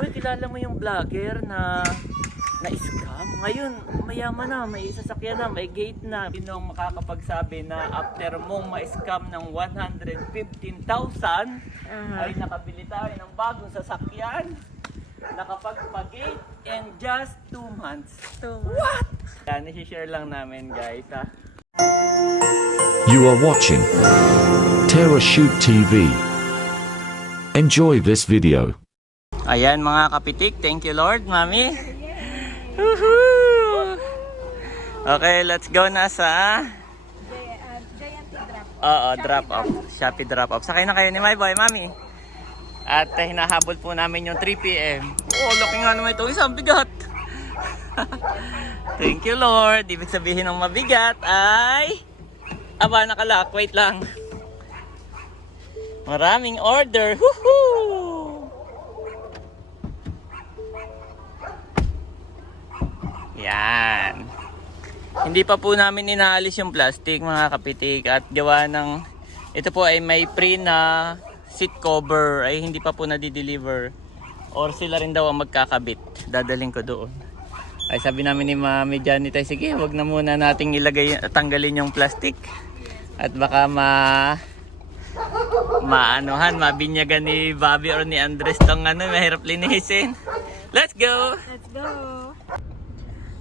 Uy, kilala mo yung vlogger na na-scam? Ngayon, mayaman na, may sasakyan na, may gate na. Sino ang makakapagsabi na after mong ma-scam ng 115,000 ay nakabili tayo ng bagong sasakyan, nakapagpa-gate in just 2 months. What? Yan, isi-share lang namin guys ha. You are watching Terra Shoot TV. Enjoy this video. Ayan mga kapitik, thank you Lord, Mami. Woohoo! Okay, let's go na sa drop off. Shopee drop off. Sakay na kayo ni My Boy, Mami. At hinahabol po namin yung 3 PM. Oh, laki nga naman ito, isang bigat. Thank you Lord. Ibig sabihin ng mabigat ay aba, nakalak, wait lang. Maraming order. Woohoo! Yan. Hindi pa po namin inaalis yung plastic mga kapitik at gawa ng ito po ay may pre na seat cover ay hindi pa po na-deliver or sila rin daw ang magkakabit. Dadaling ko doon. Ay sabi namin ni Mami Janita, sige, wag na muna nating tanggalin yung plastic at baka mabinyagan ni Bobby or ni Andres tong mahirap linisin. Let's go! Let's go!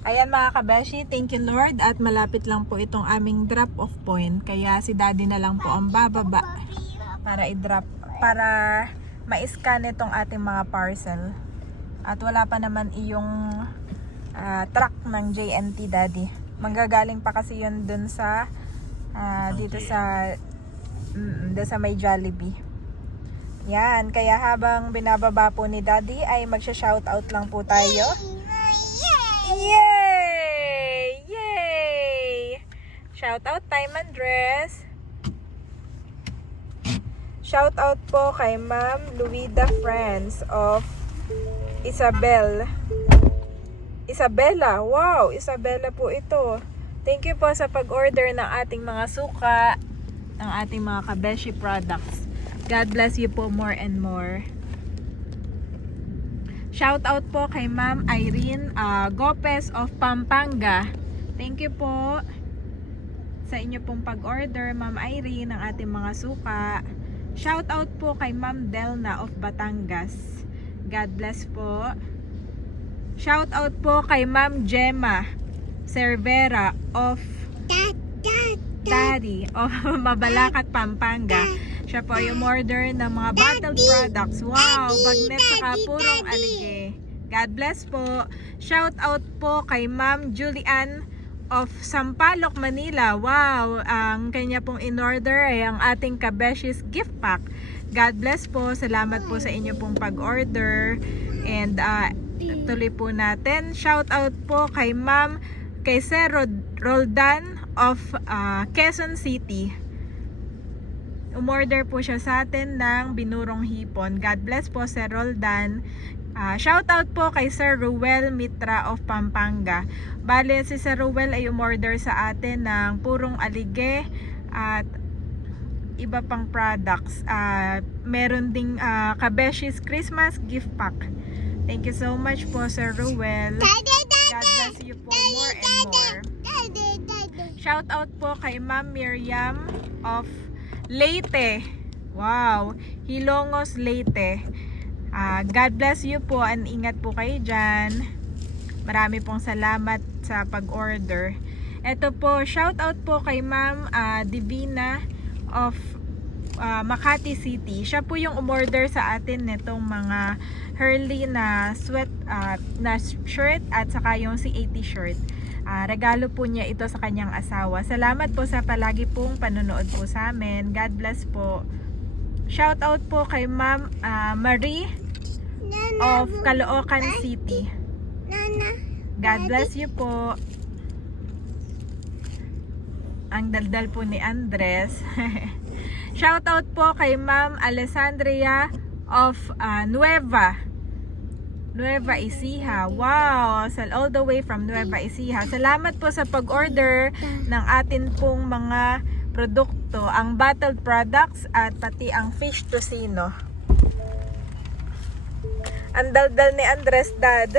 Ayan mga kabeshi, thank you Lord at malapit lang po itong aming drop-off point. Kaya si Daddy na lang po ang bababa para i-drop, para ma-scan itong ating mga parcel. At wala pa naman iyong truck ng JNT Daddy. Manggagaling pa kasi yun dun sa dito sa may Jollibee. Yan, kaya habang binababa po ni Daddy ay magsha-shoutout lang po tayo. Yay! Yay! Shoutout time, Andres. Shoutout po kay Ma'am Luida Friends of Isabela. Wow, Isabela po ito. Thank you po sa pag-order ng ating mga suka, ng ating mga kabeshi products. God bless you po more and more. Shout out po kay Ma'am Irene Gopez of Pampanga. Thank you po sa inyo pong pag-order, Ma'am Irene, ng ating mga suka. Shout out po kay Ma'am Delna of Batangas. God bless po. Shout out po kay Ma'am Gemma Cervera of Daddy of Mabalacat, Pampanga. Siya po yung order ng mga bottled products. Wow, bagnet saka purong alige. God bless po. Shout out po kay Ma'am Julian of Sampaloc, Manila. Wow, ang kanya pong in-order ay ang ating Kabeshis gift pack. God bless po. Salamat po sa inyo pong pag-order. And tuloy po natin. Shout out po kay Ma'am Sir Roldan of Quezon City. Umorder po siya sa atin ng binurong hipon. God bless po Sir Roldan. Shout out po kay Sir Ruel Mitra of Pampanga. Bale si Sir Ruel ay umorder sa atin ng purong alige at iba pang products. Meron ding Kabeshis Christmas gift pack. Thank you so much po Sir Ruel. God bless you po more and more. Shout out po kay Ma'am Miriam of Leyte. Wow, Hilongos, Leyte. God bless you po and ingat po kayo dyan. Marami pong salamat sa pag-order. Ito po, shout out po kay Ma'am Divina of Makati City. Siya po yung umorder sa atin nitong mga Hurley na sweat na shirt at saka yung C80 shirt. Regalo po niya ito sa kanyang asawa. Salamat po sa palagi pong panonood po sa amin. God bless po. Shout out po kay Ma'am Marie of Caloocan City. God bless you po. Ang daldal po ni Andres. Shout out po kay Ma'am Alessandria of Nueva Ecija. Wow, all the way from Nueva Ecija. Salamat po sa pag-order ng atin pong mga produkto, ang bottled products at pati ang fish tocino. Ang daldal ni Andres, Dad.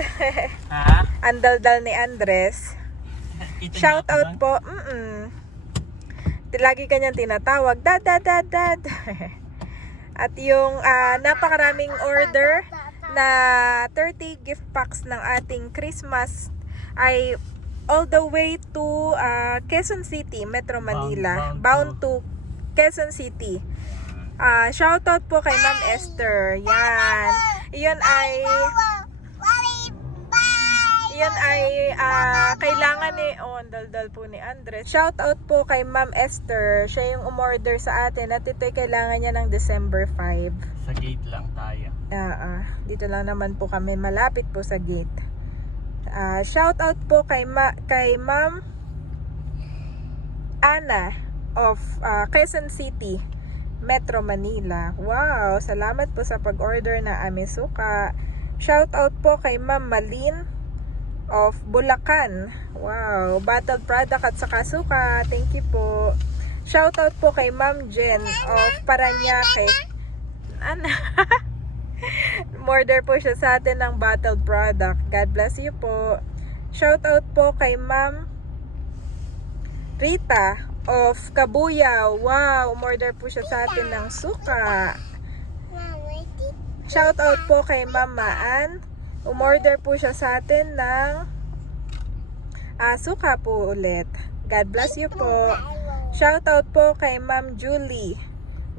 Ha? Ang daldal ni Andres. Shout out po. Lagi kanyang tinatawag. Dad, dad, dad, dad. At yung napakaraming order na 30 gift packs ng ating Christmas ay all the way to Quezon City, Metro Manila. Bound to Quezon City. Shoutout po kay Ma'am Esther. Yan. Iyon ay kailangan ni daldal po ni Andres. Shoutout po kay Ma'am Esther. Siya yung umorder sa atin at ito'y kailangan niya ng December 5. Sa gate lang tayo. Dito lang naman po kami, malapit po sa gate. Shoutout po kay Ma'am Ana of Quezon City, Metro Manila. Wow, salamat po sa pag-order na aming suka. Shoutout po kay Ma'am Malin of Bulacan. Wow, bottled product at saka suka. Thank you po. Shoutout po kay Ma'am Jen of Paranaque. Order po siya sa atin ng bottled product. God bless you po. Shoutout po kay Ma'am Rita of Kabuyaw. Wow, umorder po siya sa atin ng suka. Shoutout po kay Ma'am Maan. Umorder po siya sa atin ng suka po ulit. God bless you po. Shoutout po kay Ma'am Julie.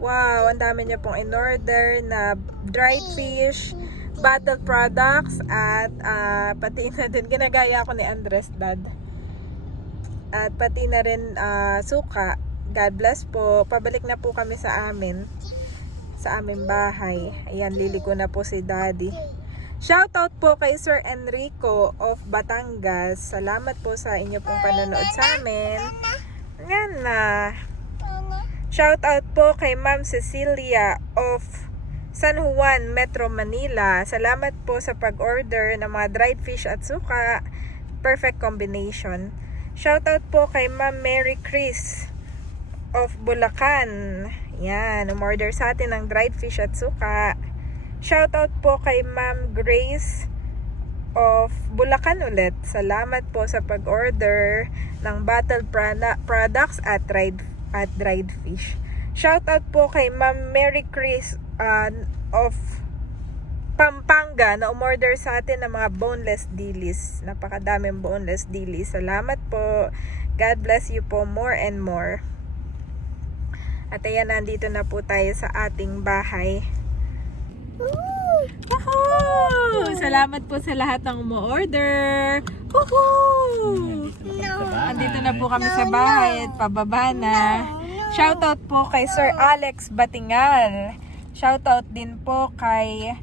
Wow, ang dami niya pong in-order na dried fish, bottled products, at pati na din, ginagaya ko ni Andres, Dad. At pati na rin suka. God bless po. Pabalik na po kami sa aming bahay. Ayan, liliko na po si Daddy. Shoutout po kay Sir Enrico of Batangas. Salamat po sa inyo pong panonood sa amin. Yan na. Shoutout po kay Ma'am Cecilia of San Juan, Metro Manila. Salamat po sa pag-order ng mga dried fish at suka. Perfect combination. Shoutout po kay Ma'am Mary Chris of Bulacan. Yan, umorder sa atin ng dried fish at suka. Shoutout po kay Ma'am Grace of Bulacan ulit. Salamat po sa pag-order ng bottled products at dried fish. Shoutout po kay Ma'am Mary Chris of Pampanga na umorder sa atin ng mga boneless dilis. Napakadaming boneless dilis. Salamat po. God bless you po more and more. At ayan, nandito na po tayo sa ating bahay. Woohoo! Salamat po sa lahat ng umu-order. Woohoo! Andito na po kami sa bahay at pababa na. Shoutout po kay Sir Alex Batingal. Shoutout din po kay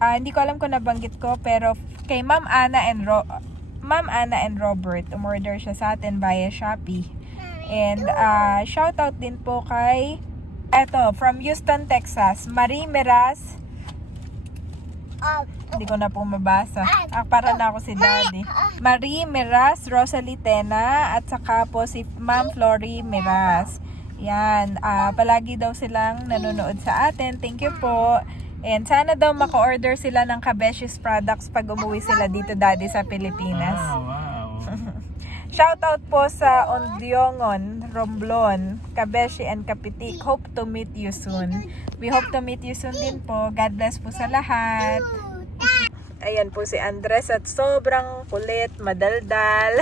hindi ko alam kung nabanggit ko, pero kay Ma'am Ana and Robert. Umorder siya sa atin via Shopee. And shoutout din po kay from Houston, Texas, Marie Meraz. Hindi ko na po mabasa. Para na ako si Daddy. Marie Meraz, Rosalie Tena, at saka po si Ma'am Flory Meraz. Yan. Palagi daw silang nanonood sa atin. Thank you po. And sana daw maka-order sila ng Kabeshis products pag umuwi sila dito, Daddy, sa Pilipinas. Wow. Shoutout po sa Ondiongon, Romblon, Kabeshi and Kapitik. Hope to meet you soon. We hope to meet you soon din po. God bless po sa lahat. Ayan po si Andres at sobrang kulit, madaldal.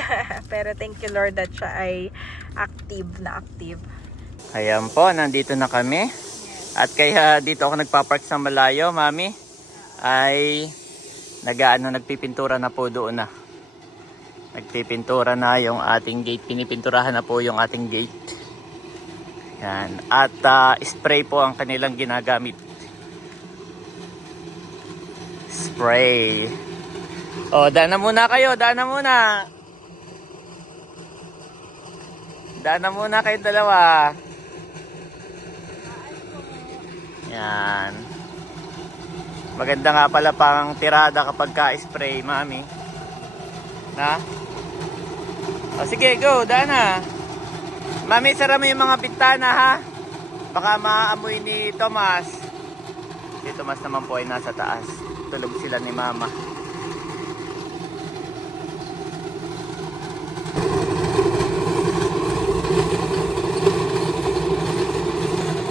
Pero thank you Lord that siya ay active. Ayan po, nandito na kami. At kaya dito ako nagpapark sa malayo, Mami. Ay nagpipintura na po doon na. Nagpipintura na yung ating gate. Pinipinturahan na po yung ating gate. Yan. At spray po ang kanilang ginagamit. Spray. O, daan na muna kayo. Daan na muna kayong dalawa. Yan. Maganda nga pala pang tirada kapag ka-spray, Mami. Na? O sige, go, daan na. Mami, sara mo yung mga bintana, ha? Baka maamoy ni Thomas. Si Thomas naman po ay nasa taas. tulog sila ni mama.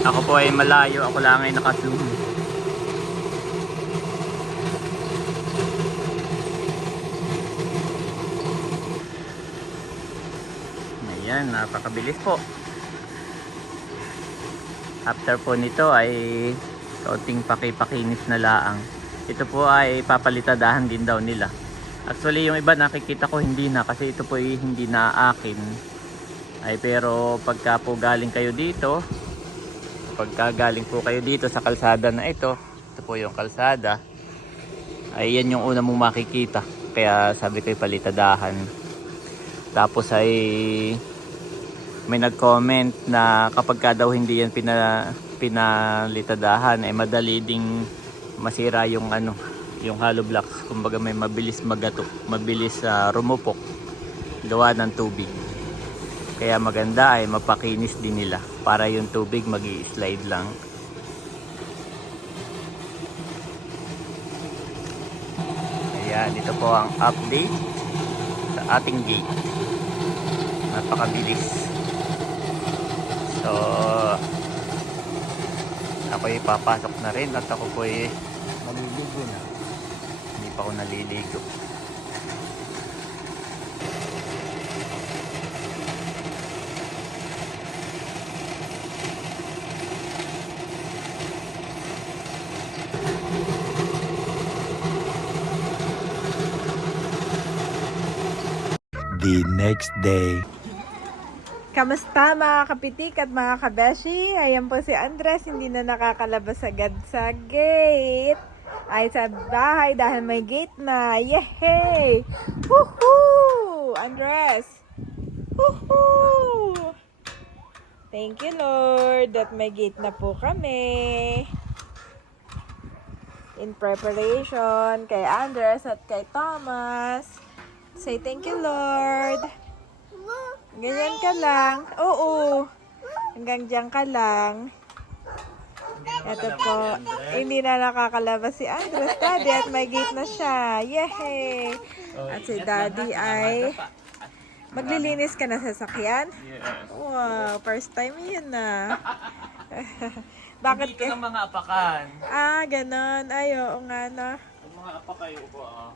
Ako po ay malayo, ako lang ay nakazoom. Ayan, napakabilis po. After po nito ay kaunting pakipakinis na laang. Ito po ay papalitadahan din daw nila. Actually yung iba nakikita ko hindi na, kasi ito po ay hindi na akin. Ay pero pagka po galing kayo dito, sa kalsada na ito po yung kalsada, ay yan yung una mong makikita. Kaya sabi ko palitadahan. Tapos ay may nag-comment na kapag ka daw hindi yan pinalitadahan ay madali ding masira yung yung hollow blocks. Kumbaga may mabilis magato, mabilis rumupok gawa ng tubig. Kaya maganda ay mapakinis din nila para yung tubig magi-slide lang. Ayan, ito po ang update sa ating gate. Napakabilis. So ako ay papasok na rin at ako po ay maliligo na. Hindi pa ako naliligo. The next day. Kamusta mga kapitik at mga kabeshi? Ayan po si Andres, hindi na nakakalabas agad sa gate. Ay sa bahay dahil may gate na. Yehey! Woohoo! Andres! Woohoo! Thank you Lord that may gate na po kami. In preparation kay Andres at kay Thomas. Say thank you Lord. Ganyan ka lang. Oo. Hanggang dyan ka lang. Ito po. Hindi na nakakalabas si Andres. Daddy at may gate na siya. Yehey! At si Daddy ay maglilinis ka na sa sasakyan? Wow. First time yun na. Bakit Hindi ka ng mga apakan. ganon. Ay, oo nga na. Yung mga apakay po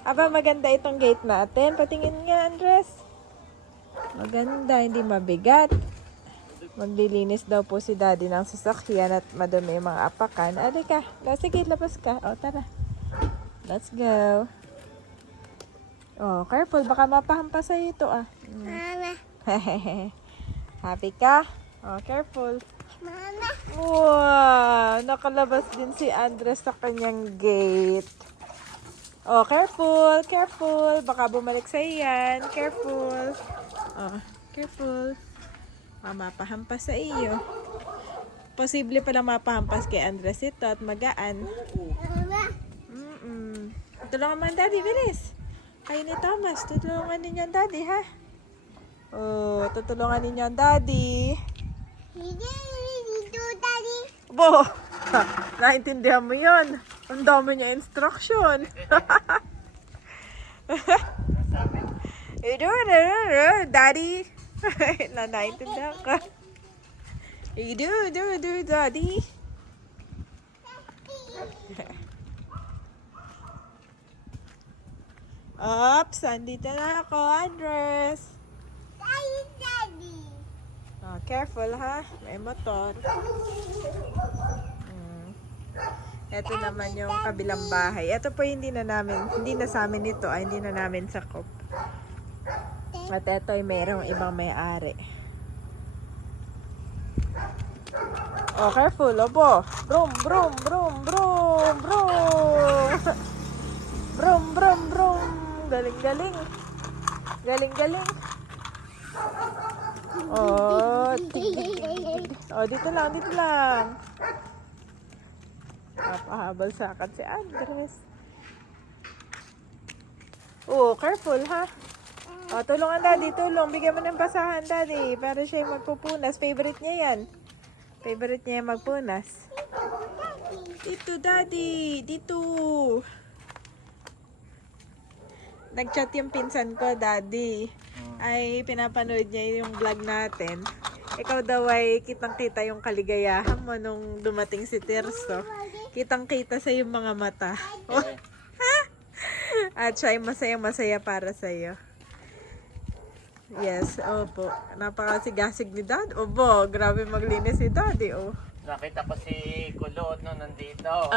Aba, maganda itong gate natin. Patingin nga, Andres. Maganda, hindi mabigat. Maglilinis daw po si Daddy ng sasakyan at madumi yung mga apakan. Alika, sige, labas ka. O, tara. Let's go. Oh, careful. Baka mapahampas sa'yo ito, Mama, Happy ka? Oh, careful. mama, Wow! Nakalabas din si Andres sa kanyang gate. Oh, careful, careful. Baka bumalik sa iyan. Careful. Oh, careful. Mapahampas sa iyo. Posible pala mapahampas kay Andres ito at magaan. mama, Tulungan mo ang Daddy, bilis. Kayo ni Thomas, tutulungan ninyo ang Daddy, ha? Oh, tutulungan ninyo ang Daddy. hindi dito, Daddy. Bo, naintindihan mo yun. Ang dami niya instruction. Daddy. Naintindihan ka. Daddy. Oops, andito na ako, Andres. Daddy. Oh, careful ha, may motor. Ito naman yung kabilang bahay. Ito po hindi na sa amin ito, hindi na namin sakop. At ito ay mayroong ibang may-ari. Oh, careful, obo. Brum, brum, brum, brum, brum. Brum, brum, brum. Galing, galing. Galing, galing. Oh, oh, dito lang, dito lang. Papahabal sa akin si Andres. Oh, careful ha. Oh, tulungan Daddy, tulong. Bigyan mo ng basahan Daddy para siya magpupunas. Favorite niya yan. Favorite niya magpunas. Dito, Daddy. Dito. Nag-chat yung pinsan ko, Daddy. Ay, pinapanood niya yung vlog natin. Ikaw daw ay kitang-kita yung kaligayahan mo nung dumating si Tirso. Kitang-kita sa yung mga mata. At siya ay masaya-masaya para sa'yo. Yes, opo. Napakasigasig ni Dad. Opo, grabe maglinis si Daddy, oh. Nakita ko si Kulot no, nandito.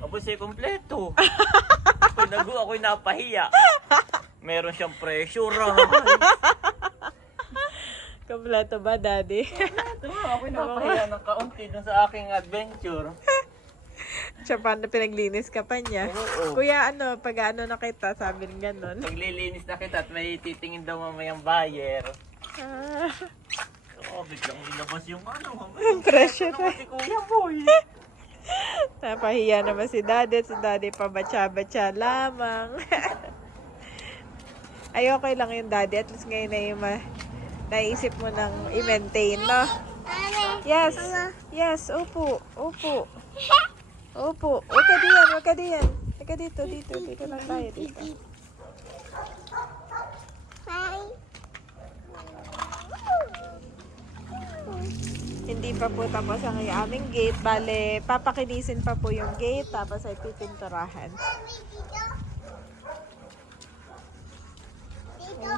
Abo siya kompleto. Ako'y napahiya. Meron siyang pressure. Kompleto ba, Daddy? Ako'y napahiya ng kaunti dun sa aking adventure. Siya paano pinaglinis ka pa niya? Oo. Kuya, pag ano nakita, sabi ng ganon. Paglilinis na kita at may titingin daw mamayang buyer. Biglang ilabas yung Pressure naman si Kuya Boy. Napahiya naman si Daddy. Si Daddy pabatsa-batsa lamang. Ay, okay lang yung Daddy. At least ngayon na yung naisip mo nang i-maintain, no? Yes. Yes, opo. Opo. Opo. Huwag ka diyan, huwag ka diyan. Huwag ka dito, dito. Dito lang tayo, dito. Hindi pa po tapos ang aming gate. Bale, papakinisin pa po yung gate. Tapos ay pipinturahan.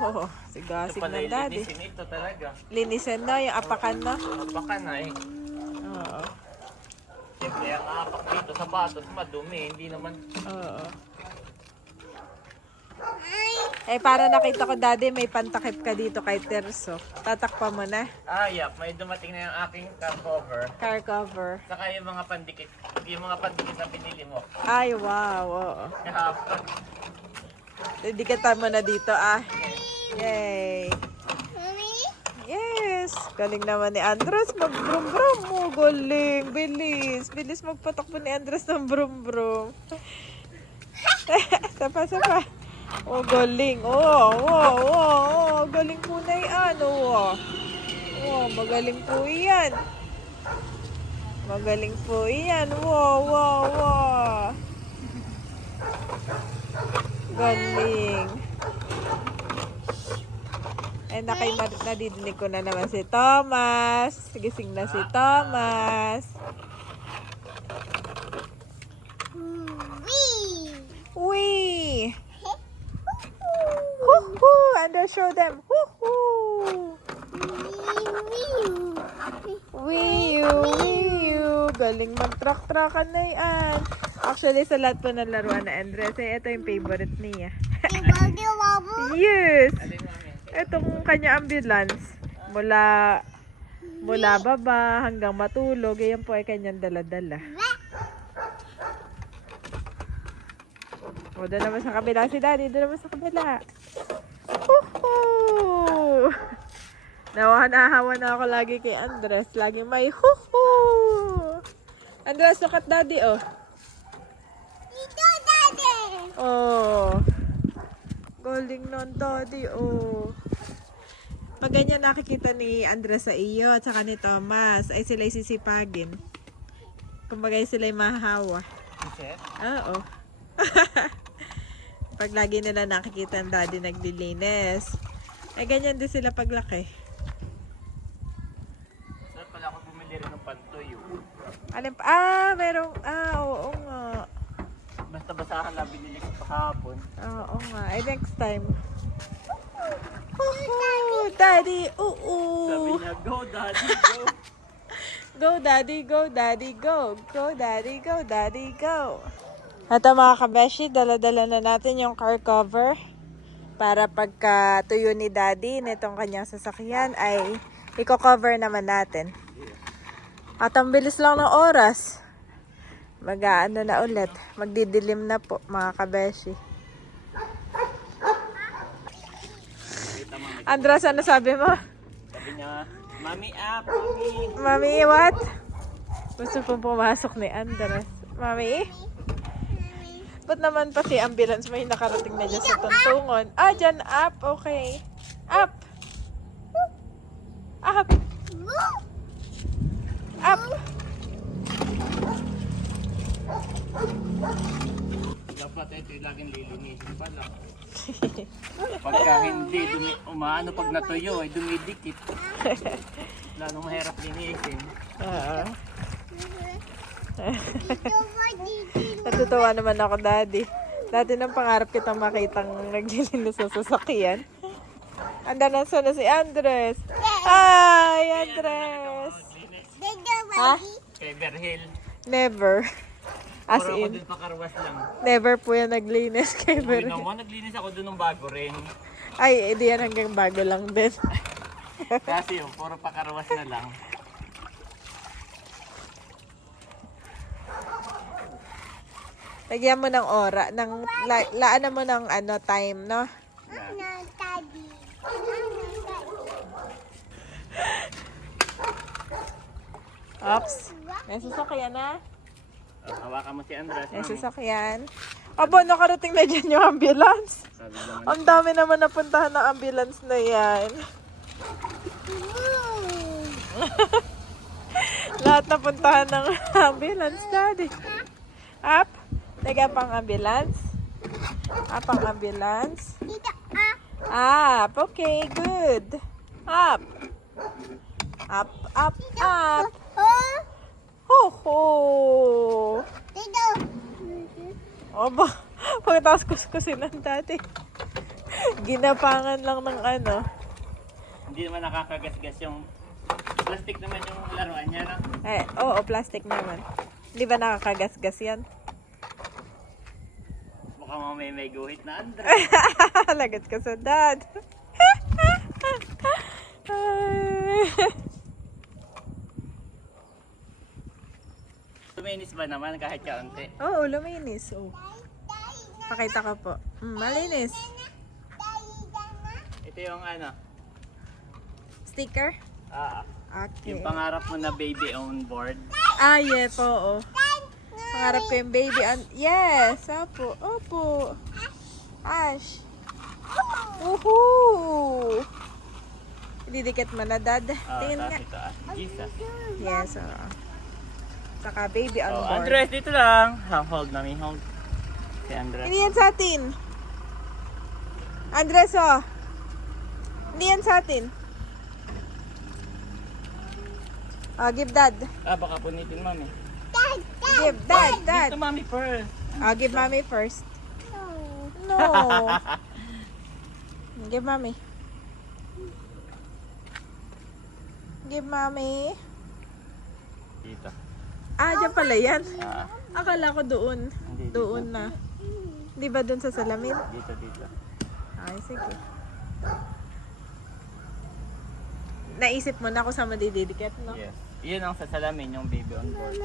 Oh, sigasig Ito pala ng Daddy. linisin ito talaga. Linisan na, yung apakan na. Apakan na eh. Oo. Siyempre ang apak dito sa batos madumi. Hindi naman. Oo. Eh, para nakita ko, Daddy, may pantakip ka dito kay Terso. Tatakpa mo na. Yap. May dumating na yung aking car cover. Car cover. Saka yung mga pandikit. Yung mga pandikit na pinili mo. Ay, wow. Oo. Kahapon. Didikatan mo na dito, Yay. Yes. Galing naman ni Andres. Mag-brum-brum mo. Galing. Bilis. Bilis magpatakbo ni Andres ng brum-brum. Sapa. Oh, galing. Oh. Galing po na yan. Oh, magaling po yan. Magaling po yan. Wow. Galing. Ay, nadidinig ko na naman si Thomas. Gising na si Thomas. Wee! Woohoo! And I'll show them. Woohoo! Wee! Galing mag-truck-truckan na yan. Actually, sa lahat po ng laruan na Andres, ito yung favorite niya. Yes! Itong kanya ambulance. Mula baba hanggang matulog. Yan po ay kanyang dala-dala. O, doon naman sa kabila si Daddy. Doon naman sa kabila. Woohoo! Nahawa na ako lagi kay Andres. Lagi may woohoo! Andres, look at Daddy, oh. Dito, Daddy. Oh. Galing nun, Daddy, oh. Pag ganyan nakikita ni Andres sa iyo at saka ni Thomas, ay sila'y sisipagin. Kumbaga sila'y mahahawa. Oo. Pag lagi nila nakikita ang Daddy naglilinis. Ay ganyan din sila paglaki. Saan pala ako bumili rin ng pantoyo? Merong, oo nga. Basta basahan na binili ko kahapon. Oo nga. Ay next time. Woohoo! Daddy, Sabi niya, go daddy, go. Go Daddy, go Daddy, go. Go Daddy, go Daddy, go. Ito mga kabeshi, dala-dala na natin yung car cover para pagka tuyo ni Daddy nitong kanyang sasakyan ay i-cover naman natin. At ang bilis lang ng oras. Mag-aano na ulit. Magdidilim na po mga kabeshi. Andres, ano sabi mo? Sabi niya, Mami up, Mami. Mami, what? Gusto pong pumasok ni Andres. Mami? Ba't naman pati ambulance may nakarating na dyan sa tuntungon? Dyan, up, okay. Up! Up! Up! Dapat ito yung laging lilinisin pala. Pagka hindi, umaano pag natuyo ay dumidikit. Lalong mahirap linisin. Natutuwa naman ako, Daddy. Dati nang pangarap kitang makitang naglilinis sa sasakyan. Anda na sana si Andres. Hi, Andres! Ha? Kay Berhil. Never. As Puro ako in, dun pakarwas lang. never po yan naglinis kay Uy Ber. naman, naglinis ako dun ng bago rin. Ay, edi yan hanggang bago lang din. Kasi yung puro pakarwas na lang. Lagyan mo ng ora, laanan mo ng ano, time, no? Yan. Ops. May sasakyan na. Hawakan mo si Andres. May mami. sasakyan. Aba, nakarating na dyan yung ambulance. Sabi naman. Ang dami naman napuntahan ng ambulance na yan. Lahat napuntahan ng ambulance, Daddy. Up. Teka pang ambulance. Up ang ambulance. Up. Okay, good. Up. Up, up, up. Ho, ho. Aba, pagkatapos kuskusin ng Daddy. Ginapangan lang ng ano. Hindi naman nakakagasgas yung plastic naman yung laruan niya, no? Eh, oo, plastic naman. Di ba nakakagasgas yan? Mukhang may guhit na Andres. Lagat ka sa dad. Ay. Tuminis ba naman kahit kaunti? Oo, luminis. Oh. Pakita ka po. Malinis. Ito yung ano, Sticker? yung Okay. pangarap mo na baby on board. Ah, yeah po, oo. Pangarap ko yung baby. Yes, opo, opo. Ash. Woohoo! Didikit mo na, Dad. Tingin nga. Tapos ito, Jesus. Yes, oo. Saka baby on Oh, board. Andres, dito lang. Hold, mami, hold. Si Andres. Hindi yan sa atin. Andres, oh. Hindi yan sa atin. Give dad. Baka punitin mami. Give dad, dad. Dito mami first. Give mommy first. No. Give mommy. Give mommy. Dito. Dyan pala yan. Ah, Akala ko doon. Hindi, Doon na. Di ba doon sa salamin? dito. Ay, sige. Naisip mo na kung saan madididikit, no? Yes. Yun ang sa salamin, yung baby on board.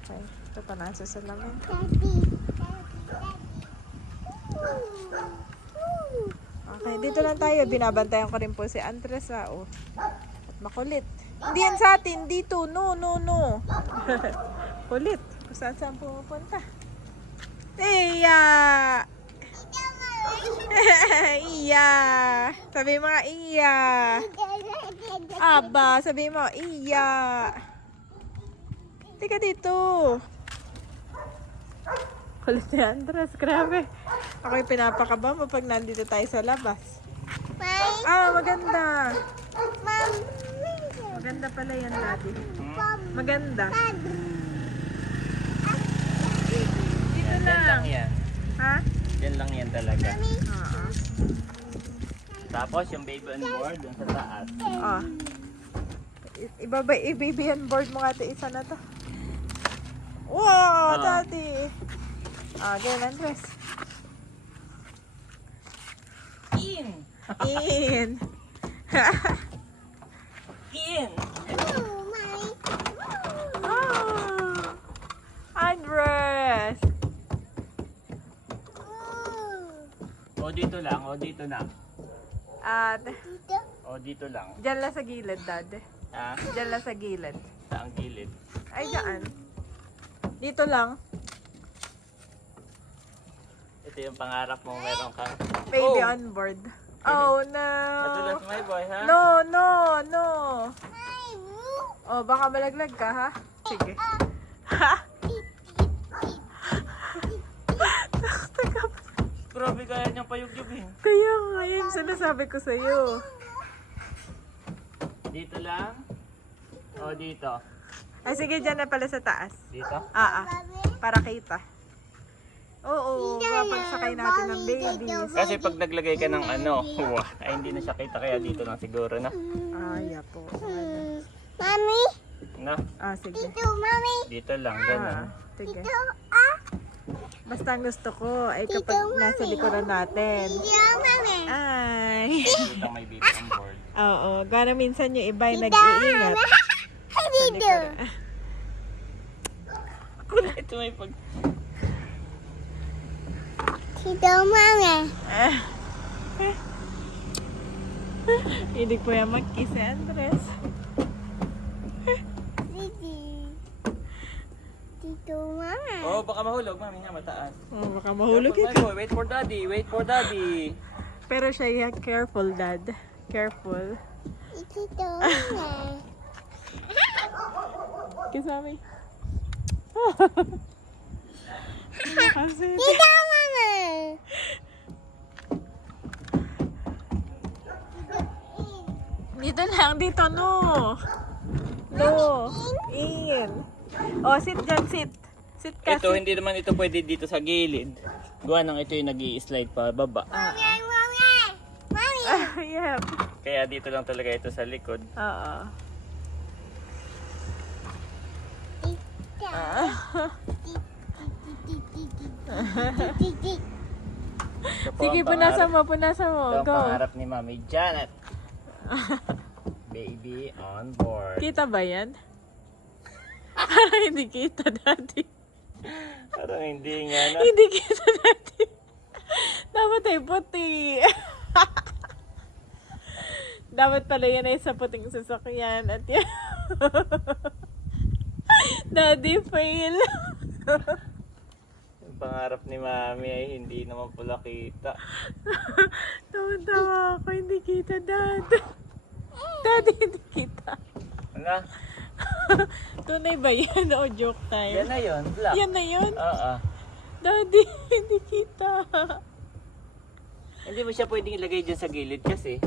Okay. Ito pa na sa salamin. Okay, dito lang tayo. Binabantayan ko rin po si Andres, oh. At makulit. Hindi yan sa atin. Dito. No. Kulit. Kung saan pumupunta. Iya! Iya! Sabi mo nga, iya! Aba, sabi mo, iya! Tika dito! Kulit ni Andres, grabe. Ako yung pinapakaba mo pag nandito tayo sa labas. Maganda. Maganda pala yan, Daddy. Maganda. Dito Yan lang lang. yan. Ha? Yan lang yan talaga. Oo. Tapos yung baby on board, dun sa taas. Oh. I-baby on board mo nga ito isa na to. Wow, Daddy. Game, Andres. In! In. In! Andres. O dito lang, o dito na. At, O dito lang. dyan lang sa gilid, Dad. Dyan lang sa gilid. Sa ang gilid. Ay, dyan. Dito lang. Ito yung pangarap mo, meron kang... Baby Oh! on board. Oh, no. Nadulas my boy, ha? No. Oh, baka malaglag ka, ha? Sige. grabe kaya niyang payugyugin. Kaya nga, yan sinasabi ko sa'yo. Dito lang? O dito? Ay, sige, dyan na pala sa taas. Dito? Para kita. Oo, papagsakay natin ng babies. Kasi pag naglagay ka ng ano, ay hindi na siya kita kaya dito lang siguro na. Ay, po. Mami, No? Sige. ito, mami. Dito lang, gano'n. Sige. Ito, Basta ang gusto ko ay kapag nasa likuran natin. ito, mami. Ay. Dito may baby on board. Oo, gano'n minsan yung iba ay nag-iingat. Dito. Ito may pag... Dito, mami. Hindi po yan mag-kiss si Andres. Dito, mami. Oh, baka mahulog, mami nga mataas. Oh, baka mahulog Careful, ito. my boy. Wait for daddy, wait for daddy. Pero siya, careful, Dad. Careful. Dito, mami. Kiss mami. Kasi, Dito, mami. dito lang, dito, no. No. In. Oh, sit dyan, sit. Sit ka, Ito, sit. hindi naman ito pwede dito sa gilid. Gawa nang ito yung nag-i-slide pa baba. Mami, mami. Mami. Yep. Kaya dito lang talaga ito sa likod. Oo. Ito po Sige, ang punasan mo, punasan mo. Ito ang Go. pangarap ni Mami Janet. Baby on board. Kita ba yan? Parang hindi kita, Daddy. Parang hindi nga na. Hindi kita, Daddy. Dapat ay puti. Dapat pala yan ay sa puting sasakyan. At yan. Daddy, fail. Ang pangarap ni Mami ay hindi naman pala kita. Tawa-tawa ako. Hindi kita, Dad. Daddy, hindi kita. Ano? Tunay ba yan o joke time? Yan na yun, black. Yan na yun? Oo. Daddy, hindi kita. Hindi mo siya pwedeng ilagay dyan sa gilid kasi.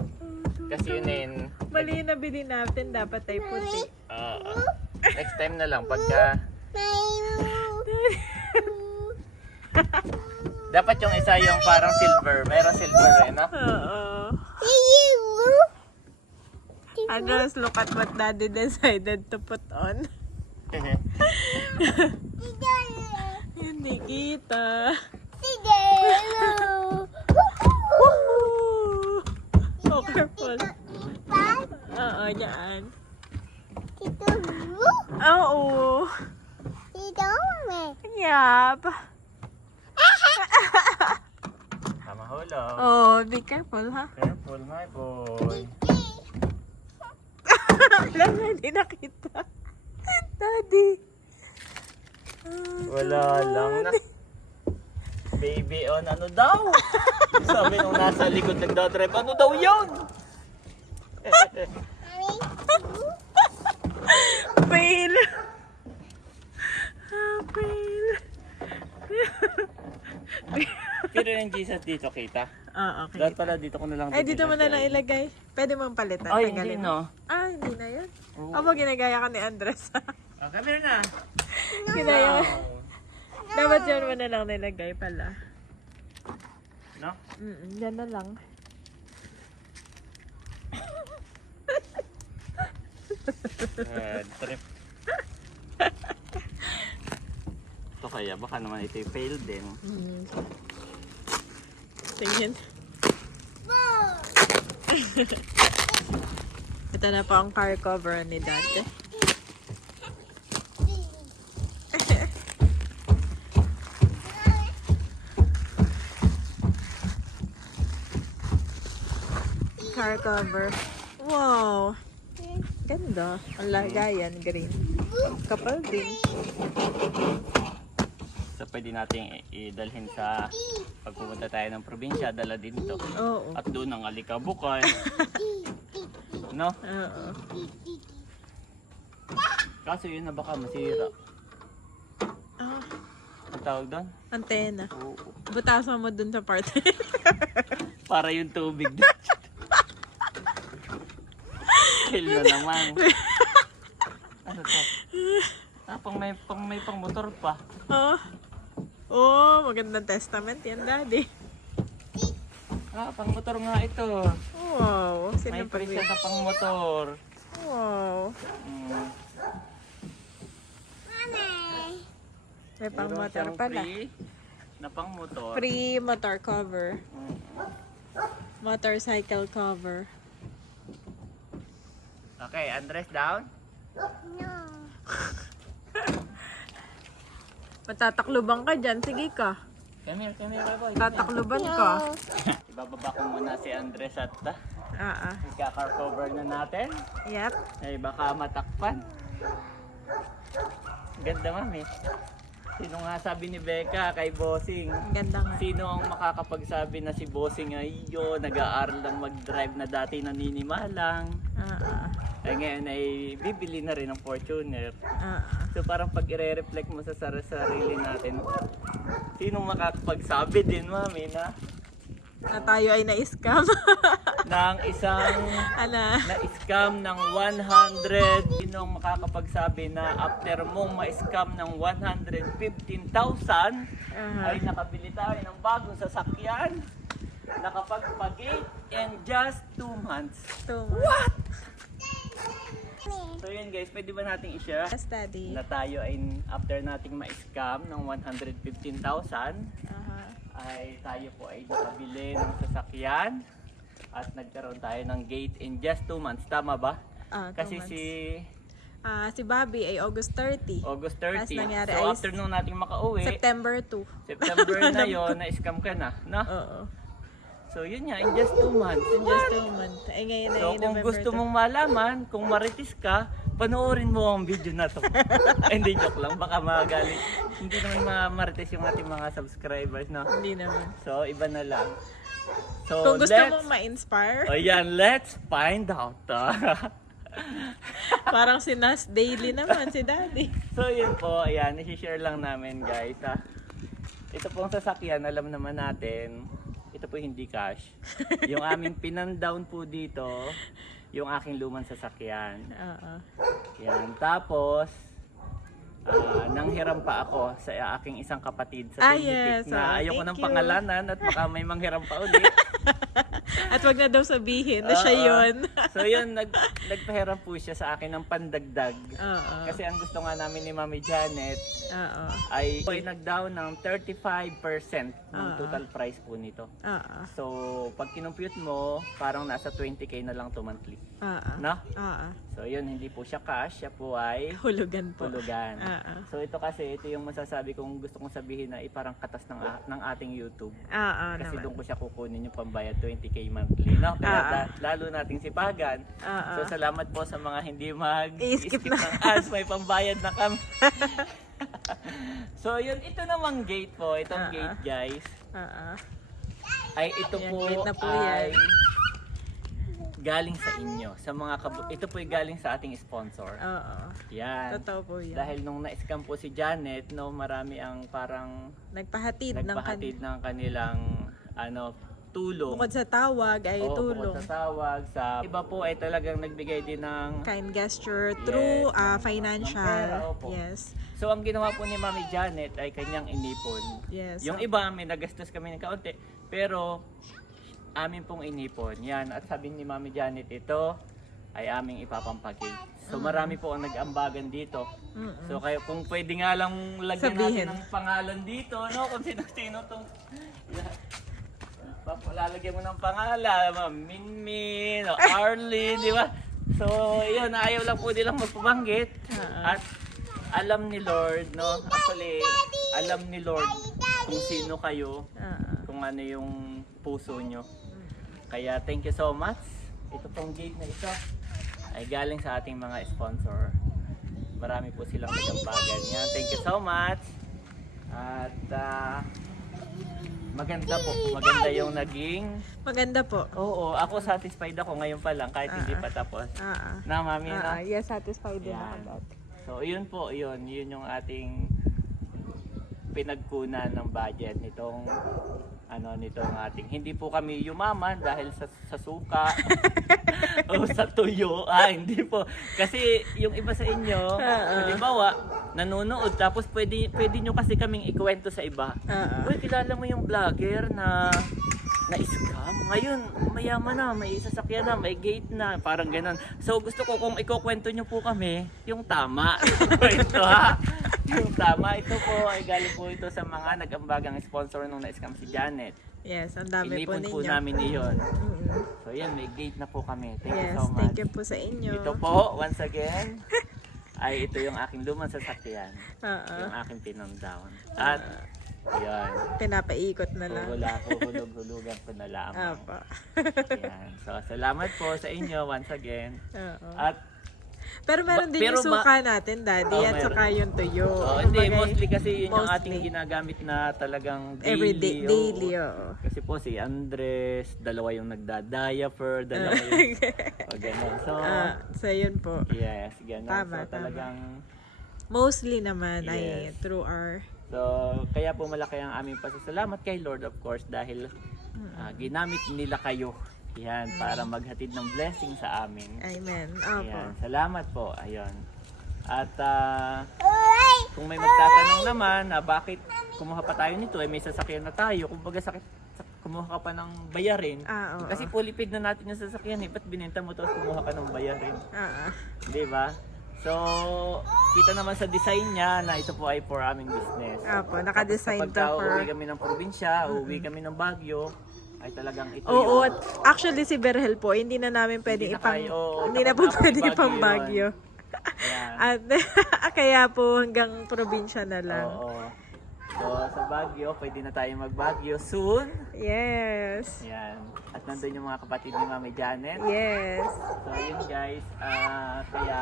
Kasi yun na yun. Mali yung nabili natin, dapat ay puti. Oo. Next time na lang pagka... Dapat yung isa yung parang silver. Meron silver eh, no? Oo. Andres, look at what Daddy decided to put on. Hindi kita. Oh, careful. Oo, dyan. Oo. Yap. Tama hulog. Oh, be careful, ha? Careful, my boy. Alam na, hindi nakita. Daddy. Wala lang na. Baby on ano daw? Sabi nung nasa likod nagdadrive, ano daw yun? Fail. Fail. Pero yung Jesus dito kita. Okay. Dahil pala dito ko na lang Ay, dito mo na lang dinilagay. ilagay. Pwede mong palitan. Ay, Tanggalin hindi mo. no. Ah, hindi na yun. Oo. Aba, ginagaya ka ni Andres. Ah, come here na. Ginaya ka. Dapat yun mo na lang nilagay pala. No? Yan na lang. Trip. Ito kaya, baka naman ito fail din. Tingin. Ito na po ang car cover ni Dad. Car cover. Wow! Ganda. Ang lagayan, green. Kapal din. So pwede nating idalhin sa pagpupunta tayo ng probinsya, dala din to. Oo. At doon ang alikabukay. No? Oo. Kaso yun na baka masira. Ah, Anong tawag doon? Antena. Oo. Butasan mo dun sa part. Para yung tubig doon. Chill na naman. Ano to? May pang motor pa. Oh. Oh, magandang testament yan, Daddy. Pang motor nga ito. Wow. May pre siya sa pang motor. Wow. Mami. May pang Meron motor siyang pala. free na pang motor. Free motor cover. Motorcycle cover. Okay, Andres down. No. Matatakluban ka dyan. Sige ka. Come here, boy. Tatakluban ka. Ibababa ko muna si Andres at Ah. ika-car cover na natin. Yep. Ay, baka matakpan. Ganda, mami. Sino nga sabi ni Becca kay Bossing? Ganda nga. Sino ang makakapagsabi na si Bossing ay nag-aaral lang mag-drive na dati naninimalang? Ay ngayon ay bibili na rin ng Fortuner. So parang pag i-reflect mo sa sarili natin, sino makakapagsabi din, mami, na Tayo ay na-scam. ng isang Ano? na-scam ng 100? Sino ang makakapagsabi na after mong ma-scam ng 115,000 ay nakabili tayo ng bagong sasakyan, nakapagpag-8 in just 2 months? What? So yun guys, pwede ba nating i-share Yes, Daddy. na tayo ay after nating ma-scam ng 115,000 ay tayo po ay nakabili ng sasakyan at nagkaroon tayo ng gate in just 2 months. Tama ba? 2 Kasi months. Si Bobby ay August 30. August Tapos 30. nangyari So ay after nung nating makauwi, September 2. September na yon na-scam ka na. No? Oo. So yun nga, in just 2 months. In just 2 months. Ay ngayon ay So kung November gusto 2. mong malaman, kung maritis ka, panoorin mo ang video na to. Hindi, joke lang. Baka magalit. Hindi naman maritis yung ating mga subscribers, no? Hindi naman. So, iba na lang. So, Kung gusto mong ma-inspire, O yan, let's find out. parang si Nas Daily naman, si Daddy. So, yun po. Ayan, isi-share lang namin, guys. Ito pong sasakyan, alam naman natin, ito po hindi cash. Yung aming pinandown po dito, yung aking lumang sasakyan. Oo. Yan. Tapos, nanghiram pa ako sa aking isang kapatid sa Tinditik yes. na ayoko Thank ng you. pangalanan at baka may manghiram pa ulit. At wag na daw sabihin na siya Oo. yun. So yun, nagpahiram po siya sa akin ng pandagdag. Oo. Kasi ang gusto nga namin ni Mami Janet Oo. ay nag-down ng 35% ng total price po nito. Oo. So, pag kinumpute mo, parang nasa 20k na lang to monthly. Oo. No? Oo. So, yun, hindi po siya cash, siya po ay Hulugan po. hulugan. Oo. So, ito kasi, ito yung masasabi kong gusto kong sabihin na iparang katas ng ating YouTube. Oo Kasi naman. doon ko siya kukunin yung pambayad 20k monthly. No? Kaya lalo nating sipagan. Oo. So, salamat po sa mga hindi mag-skip I-skip na. ng ads. May pambayad na kami. So, yun, ito namang gate po. Itong gate, guys. Oo. Ay, ito Ayan, po gate na po ay yan. galing sa inyo. Sa mga ito po ay galing sa ating sponsor. Oo. Yan. Totoo po yan. Dahil nung na-scam po si Janet, no, marami ang parang Nagpahatid nagpahatid ng kanilang tulong. Bukod sa tawag ay Oo, tulong. bukod sa tawag, sa iba po ay talagang nagbigay din ng Kind gesture through Yes, financial. ng pera, opo. Yes. So ang ginawa po ni Mami Janet ay kanyang inipon. Yes. Yung iba may nagastos kami ng kaunti, pero amin pong inipon. Yan, at sabi ni Mami Janet, ito ay aming ipapampagay. So marami po ang nag-ambagan dito. So kayo kung pwede nga lang lagyan Sabihin. natin ng pangalan dito, no? Kung sino-sino tong lalagyan mo ng pangalan, Ma'am Minmin, o Arlene, di ba? So, yun, ayaw lang po nilang magpabanggit. At alam ni Lord, no? Actually, alam ni Lord kung sino kayo, kung ano yung puso nyo. Kaya, thank you so much. Ito pong gate na ito ay galing sa ating mga sponsor. Marami po silang nag-ambagan. Yan, thank you so much. At, maganda po. Maganda yung naging... Maganda po. Oo, ako satisfied ako ngayon pa lang kahit hindi pa tapos. Na, Mami, na? Yes, satisfied din Yan. ako dati. So, yun po, yun yung ating pinagkunan ng budget nitong nitong ating, hindi po kami yumaman dahil sa suka o sa tuyo. Hindi po. Kasi yung iba sa inyo, halimbawa, nanonood tapos pwede nyo kasi kaming ikwento sa iba. Uy, kilala mo yung vlogger na scam? Ngayon, mayaman na, may sasakyan na, may gate na, parang ganun. So gusto ko kung ikukwento nyo po kami, yung tama. Kwento ha. Yung tama, ito po ay galing po ito sa mga nag-ambagang sponsor nung na-scam si Janet. Yes, ang dami po Inipon ninyo. po namin iyon. So yan, may gate na po kami. Thank you Yes, so much. thank you po sa inyo. Ito po, once again, ay ito yung aking lumang sasakyan. Oo. Yung aking pinundown. At, yan. Pinapaikot na lang. Hulugan ko na lamang. Apo. Yan. So, salamat po sa inyo once again. Oo. At, Pero meron din pero yung suka natin, Daddy, at meron. saka yung tuyo. hindi, Kumbaga, mostly kasi yun yung mostly. ating ginagamit na talagang daily. Everyday, oo. daily, oo. Kasi po si Andres, dalawa yung nagda-diaper, dalawa yung gano'n. So yun po. Yes, gano'n. Tama, So talagang, Mostly naman ay Yes. through our... so kaya po malaki ang aming pasasalamat kay Lord of course dahil ginamit nila kayo. Yan, para maghatid ng blessing sa amin. Amen. Opo. Yan, salamat po. Ayun. At kung may magtatanong naman na bakit kumuha pa tayo nito, may sasakyan na tayo. Kumbaga kumuha ka pa ng bayarin. Oo. Kasi pulipid na natin yung sasakyan ba't binenta mo tapos kumuha ka ng bayarin? Oo. Di ba? So, kita naman sa design niya na ito po ay for aming business. Opo, naka-design Kapag to for... uuwi kami ng probinsya, uuwi kami ng Baguio, ay talagang ito Oo, yung... at actually si Berhel po, hindi na namin pwedeng Hindi na ipang... kayo- oo, hindi na tapos po na pwedeng Baguio ipang yun. Baguio. Yan. At kaya po hanggang probinsya na lang. Oo. So, sa Baguio, pwede na tayo mag-Baguio soon. Yes. Yan. At nandun yung mga kapatid ni Mami Janet. Yes. So, yun guys. Kaya,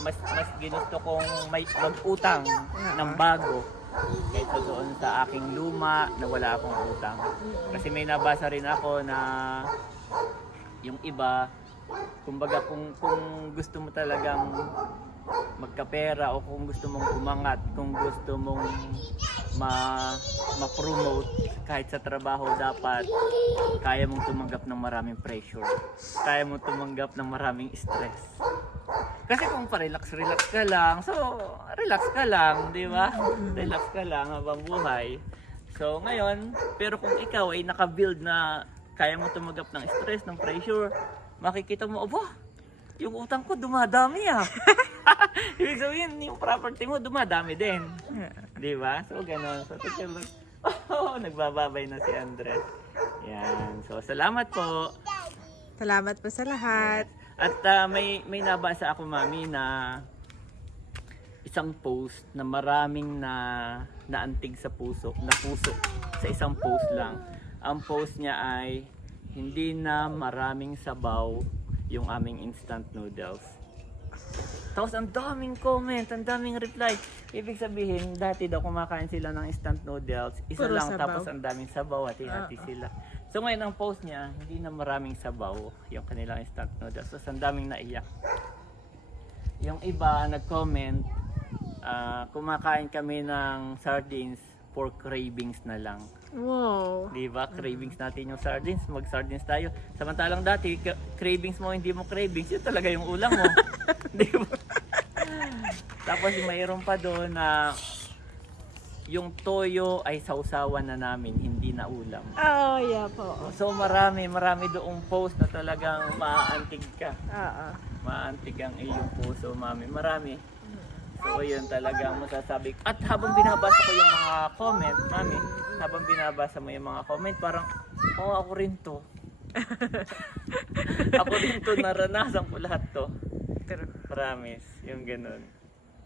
mas ginusto kong mag-utang ng bago kaysa doon sa aking luma na wala akong utang. Kasi may nabasa rin ako na yung iba, kumbaga kung gusto mo talagang magkapera o kung gusto mong umangat, kung gusto mong ma-promote kahit sa trabaho, dapat kaya mong tumanggap ng maraming pressure. Kaya mong tumanggap ng maraming stress. Kasi kung pa-relax ka lang, so relax ka lang, di ba? Relax ka lang habang buhay. So ngayon, pero kung ikaw ay naka-build na kaya mo tumanggap ng stress, ng pressure, makikita mo, aba, yung utang ko dumadami Ibig sabihin, yung property mo dumadami din. Di ba? So, gano'n. So, take a look. Nagbababay na si Andres. Yan. So, salamat po. Salamat po sa lahat. At may nabasa ako, Mami, na isang post na maraming naantig sa puso sa isang post lang. Ang post niya ay, hindi na maraming sabaw yung aming instant noodles. Tapos ang daming comment, ang daming reply. Ibig sabihin, dati daw kumakain sila ng instant noodles, isa Puro lang sabaw. tapos ang daming sabaw at hati sila. So ngayon ang post niya, hindi na maraming sabaw yung kanilang instant noodles. Tapos ang daming naiyak. Yung iba nag-comment, kumakain kami ng sardines for cravings na lang. Wow. Di ba? Cravings natin yung sardines, mag-sardines tayo. Samantalang dati, cravings mo, hindi mo cravings, yun talaga yung ulam mo. Di ba? Tapos mayroon pa doon na yung toyo ay sausawan na namin, hindi na ulam. Oh, yeah po. So marami doong post na talagang maaantig ka. Oo. Maantig ang iyong puso, Mami. Marami. So yun talagang masasabi. At habang binabasa ko yung mga comment, Mami, habang binabasa mo yung mga comment, parang, ako rin to. Ako rin to, naranasan ko lahat to. Promise, yung ganun.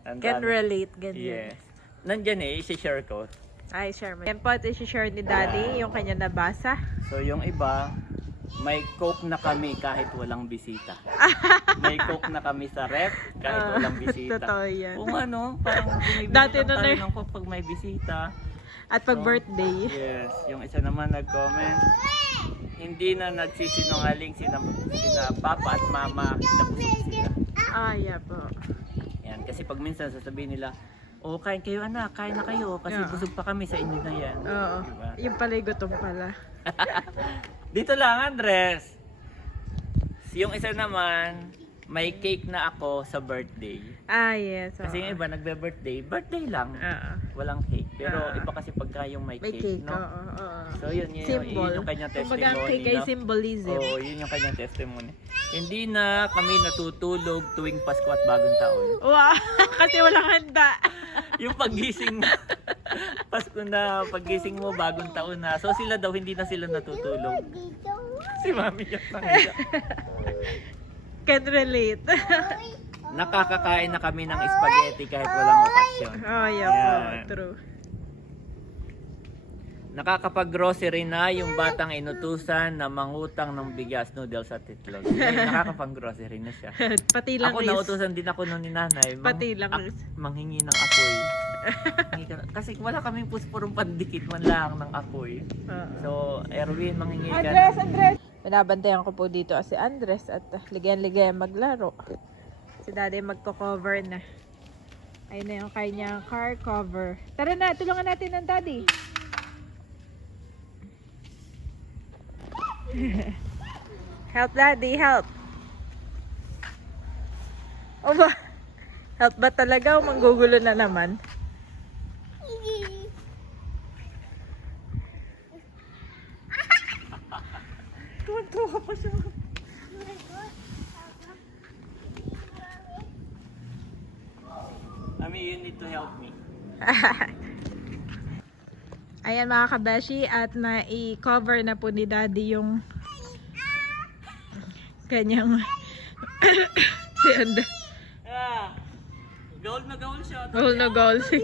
Ang Can dami. relate, ganyan. Yes. Nandyan i-share ko. Ay, share mo. Yan po at isi-share ni Daddy yung kanya nabasa. So yung iba, may coke na kami kahit walang bisita. May coke na kami sa ref kahit walang bisita. Totoo yan. Kung ano, parang bumibili Dati lang na tayo na- ng coke pag may bisita. At pag So, birthday. Yes, yung isa naman nag-comment, hindi na nagsisinungaling sina papa at mama na busog sila. Ah, yeah po. Yan, kasi pag minsan sasabihin nila, O kain kayo anak, kain na kayo kasi Yeah. busog pa kami sa inyo na yan. Oo. Diba? Yung pala yung gutom pala. Dito lang Andres. Yung isa naman, may cake na ako sa birthday. Ah, yes. Kasi yung iba nagbe-birthday, birthday lang. Oo. Walang cake. Pero Ah. iba kasi pagka yung may May cake, cake, no? oo. Oo. So yun Symbol. yung kanyang Kumbaga ang testimony. cake ay no? symbolism. Oo, yun yung kanyang testimony. Hindi na kami natutulog tuwing Pasko at Bagong Taon. Wow! Kasi walang handa. Yung paggising Pasko na, paggising mo Bagong Taon na. So sila daw hindi na sila natutulog. Si Mami yung nangyayari. Can relate. Nakakakain na kami ng spaghetti kahit walang okasyon. Oh, yeah po. Yan. True. Nakakapag-grocery na yung batang inutusan na mangutang ng bigas, noodles at itlog. Ngayon, nakakapag-grocery na siya. Pati lang Ako is. nautusan din ako noon ni nanay. Pati lang is. Manghingi ng apoy. Kasi wala kaming pusporong pandikit man lang ng apoy. So, Erwin, manghingi ka. Andres! Binabantayan ko po dito si Andres at ligayan-ligayan maglaro. Si daddy magko-cover na. Ayun na yung kanyang car cover. Tara na, tulungan natin ang daddy. Help daddy, help. O ba? Help ba talaga o manggugulo na naman? Tuwan-tuwa ka pa siya. Mami, you need to help me. Ayan mga kabeshi, at na-cover na po ni daddy yung kanyang si Andres. Ah, gold na gold siya. Goal na goal si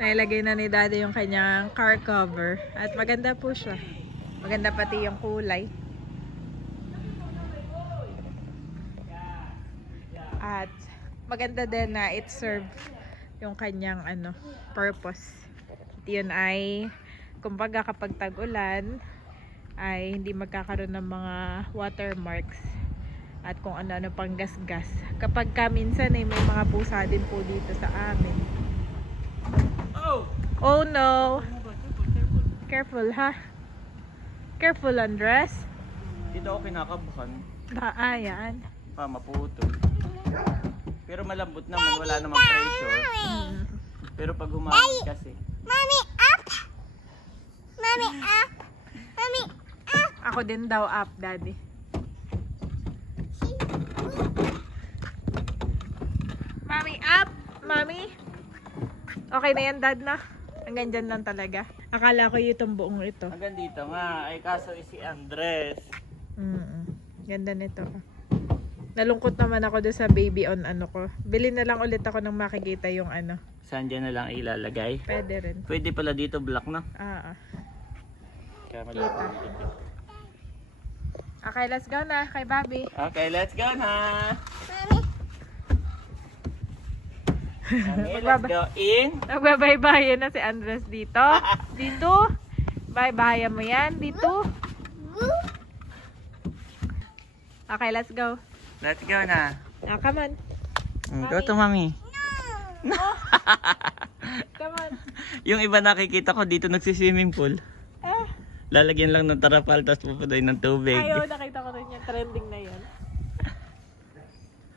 nailagay na ni daddy yung kanyang car cover at maganda po siya, maganda pati yung kulay at maganda din na it serve yung kanyang purpose. Yun ay kumbaga kapag tag-ulan ay hindi magkakaroon ng mga watermarks at kung ano-ano pang gas-gas. Kapag minsan ay may mga pusa din po dito sa amin. Oh! Oh no! Careful ha? Careful Andres. Dito ako kinakabahan. Ayan. Maputol. Pero malambot naman, wala namang pressure. Pero pag humangin kasi. Mommy, up! Mommy, up! Mommy, up! Ako din daw up, daddy. Mami, up! Mami? Okay na yan, dad, na? Hanggang dyan lang talaga. Akala ko itong buong ito. Hanggang dito nga, ay kaso si Andres. Ganda nito. Nalungkot naman ako doon sa baby on ko. Bili na lang ulit ako nang makikita yung Saan dyan na lang ilalagay? Pwede rin. Pwede pala dito black na. Kaya Kita. Okay, let's go na kay Bobby. Okay, let's go na. Mommy, Okay, let's go in. Nagbabay-bayan na si Andres dito. Dito. Bye-bayan mo yan. Dito. Okay, let's go. Let's go na. Come on. Go to mommy. Come on. Yung iba nakikita ko dito nagsiswimming pool. Ah, Lalagyan lang ng tarapal tapos puputoy ng tubig. ayaw, nakita ko rin yung trending na yan.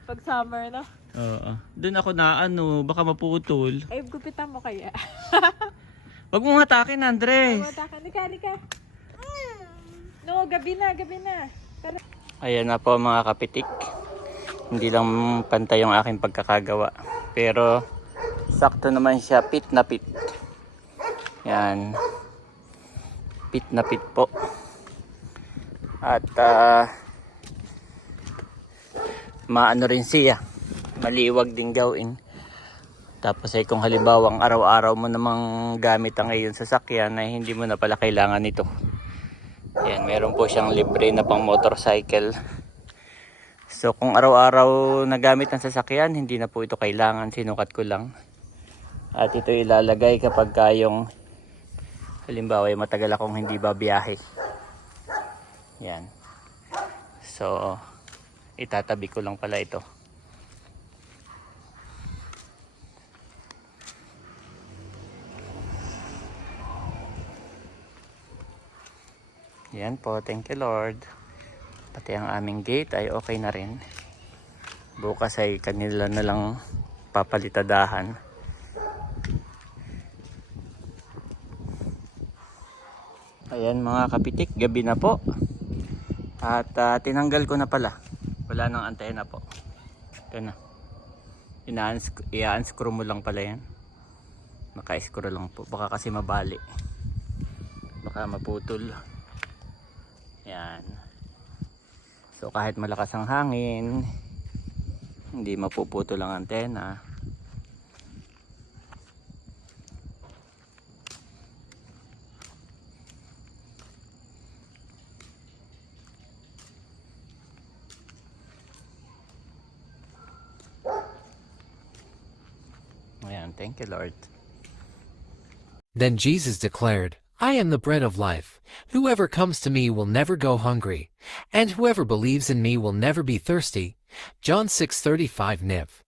Pag summer, no? Oo. Doon ako na baka maputol. Ay, gupitan mo kaya. Wag mong hatakin, Andres. Matakan. Lika. No, gabi na. Tara. Ayan na po mga kapitik. Hindi lang pantay yung aking pagkakagawa. Pero sakto naman siya, pit na pit. Yan. Pit na pit po. At maano rin siya. Maliwag din gawin. Tapos ay kung halimbawa ang araw-araw mo namang gamit ang iyong sasakyan ay hindi mo na pala kailangan ito. Ayan, meron po siyang libre na pang motorcycle. So kung araw-araw nagamit ang sasakyan, hindi na po ito kailangan, sinukat ko lang. At ito ilalagay kapag kayong halimbawa ay matagal akong hindi babiyahe. Yan. So, itatabi ko lang pala ito. Yan po, thank you Lord. Pati ang aming gate ay okay na rin. Bukas ay kanila na lang papalitadahan. Ayan mga kapitik, gabi na po. At tinanggal ko na pala. Wala nang antena po. Ito na. I-unscrew mo lang pala yan. Maka-screw lang po. Baka kasi mabali. Baka maputol. Yan. So kahit malakas ang hangin, hindi mapuputol ang antena. Ayan, thank you Lord. Then Jesus declared, I am the bread of life. Whoever comes to me will never go hungry, and whoever believes in me will never be thirsty. John 6:35 NIV.